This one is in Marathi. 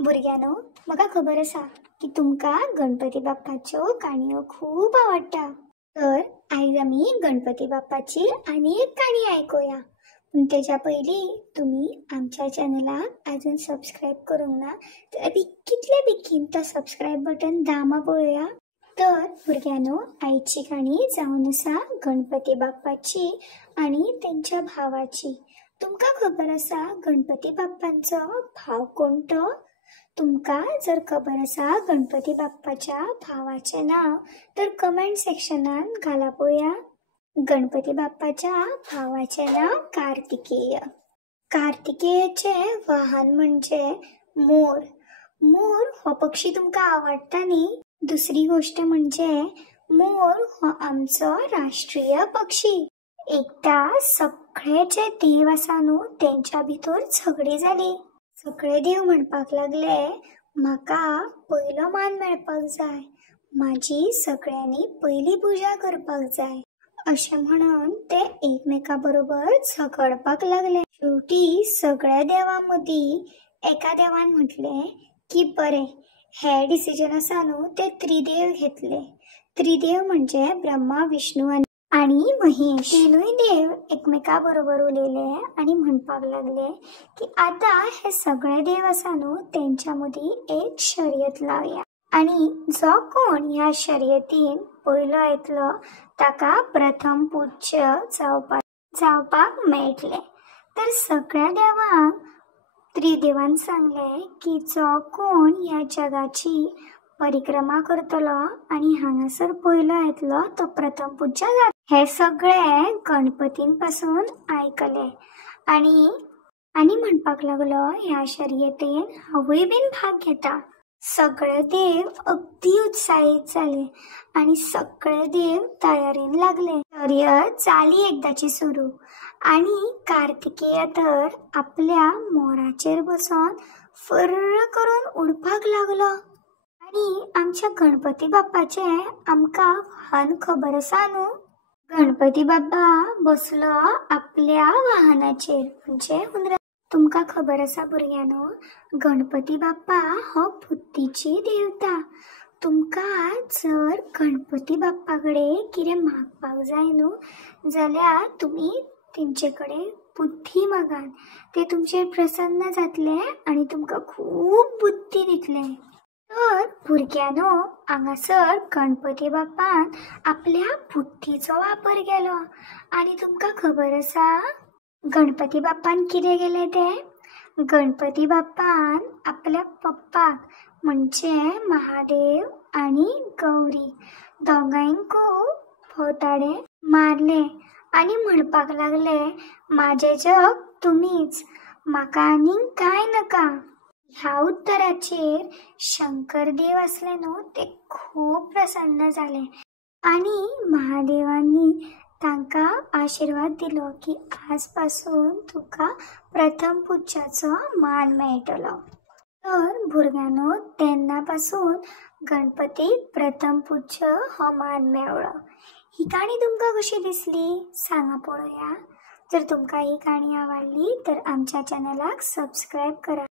भुरग्यानो, म्हाका खबर आसा की तुमका गणपती बाप्पाच्यो काणयो खूप आवडटा। तर आयज आमी गणपती बाप्पाची आनी एक काणी ऐकूया। पण त्याच्या पयली तुम्ही आमच्या चॅनलाक अजून सबस्क्राइब करूंक ना तर कितले बेगीन तो सबस्क्राइब बटन दामा पळोवया। तर भुरग्यानो, आईची काणी जावन आसा गणपती बाप्पाची आणि त्यांच्या भावाची। तुमका खबर आसा गणपती बाप्पांचो भाव कोणतो? तुमका जर खबर आसा गणपती बाप्पाच्या भावाचे नाव तर कमेंट सेक्शनान घाला पळोवया। गणपती बाप्पाच्या भावाचे नाव कार्तिकेय। कार्तिकेयचे वाहन म्हणजे मोर। मोर हो पक्षी तुमका आवडटा न्ही? दुसरी गोष्ट म्हणजे मोर हो आमचो राष्ट्रीय पक्षी। एकदा सगळे जे देव आसा न्हू त्यांच्या भितर झगडी जाली। सगळे देव म्हणपाक लागले, म्हाका पयलो मान मेळपाक जाय, माझी सगळ्यांनी पयली पूजा करपाक जाय अशें म्हणून ते एकमेका बरोबर झगडपाक लागले। शेवटी सगळ्या देवां मदीं एका देवान म्हटले की बरे, हे डिसिजन आसा न्हू ते त्रिदेव घेतले। त्रिदेव म्हणजे ब्रह्मा, विष्णू आणि महेश। तीनूय देव एकमेका बरोबर उलयले आणि म्हणपाक लागले की आता हे सगळे देव आसा न्हू त्यांच्या मदीं एक शर्यत लावया आणि जो कोण ह्या शर्यतीन पयलो येतलो ताका प्रथम पूज्य जावपाक मेळटले। तर सगळ्या देवांक त्रिदेवान सांगले की जो कोण ह्या जगाची परिक्रमा करतलो आणि हांगासर पयलो येतलो तो प्रथम पूज्य जातलो। हे सगळे गणपतीन पासून आयकले आणि म्हणपाक लागलो ह्या शर्यतीन हांवूय बीन भाग घेता। सगळे देव अगदी उत्साहित झाले आणि सगळे देव तयारीन लागले। शर्यत जाली एकदाची सुरू आणि कार्तिकेय तर आपल्या मोराचेर बसून फर्र करून उडपाक लागलो। आणि आमच्या गणपती बाप्पाचे आमका वाहन खबर आसा न्हू? गणपती बाप्पा बसलो आपल्या वाहनाचेर म्हणजे हुंदराचेर। तुमका खबर आसा भुरग्यानो, गणपती बाप्पा हो बुद्धीची देवता। तुमका जर गणपती बाप्पा कडेन कितें मागपाक जाय न्हू जाल्यार तुम्ही तेंचेकडे बुद्धी मागात, ते तुमचेर प्रसन्न जातले आणि तुमका खूप बुद्धी दितले। तर भुरग्यानो, हांगासर गणपती बाप्पान आपल्या बुद्धीचो वापर केलो आणि तुमका खबर आसा गणपती बाप्पान कितें केले ते? गणपती बाप्पान आपल्या पप्पाक म्हणजे महादेव आणि गौरी दोगांयकू भोवताडे मारले आणि म्हणपाक लागले, माझे जग तुम्हीच, म्हाका आनीक कांय नका। ह्या उत्तराचेर शंकर देव असले न्हू ते खूप प्रसन्न झाले आणि महादेवांनी तांका आशीर्वाद दिलो की आजपासून तुका प्रथम पूज्याचो मान मेळटलो। तर भुरग्यानो, तेन्नापासून गणपतीक प्रथम पूज्य हो मान मेळ्ळो। ही काणी तुमका कशी दिसली सांगा पळोवया। जर तुमका ही काणी आवडली तर आमच्या चॅनलाक सबस्क्राइब करा।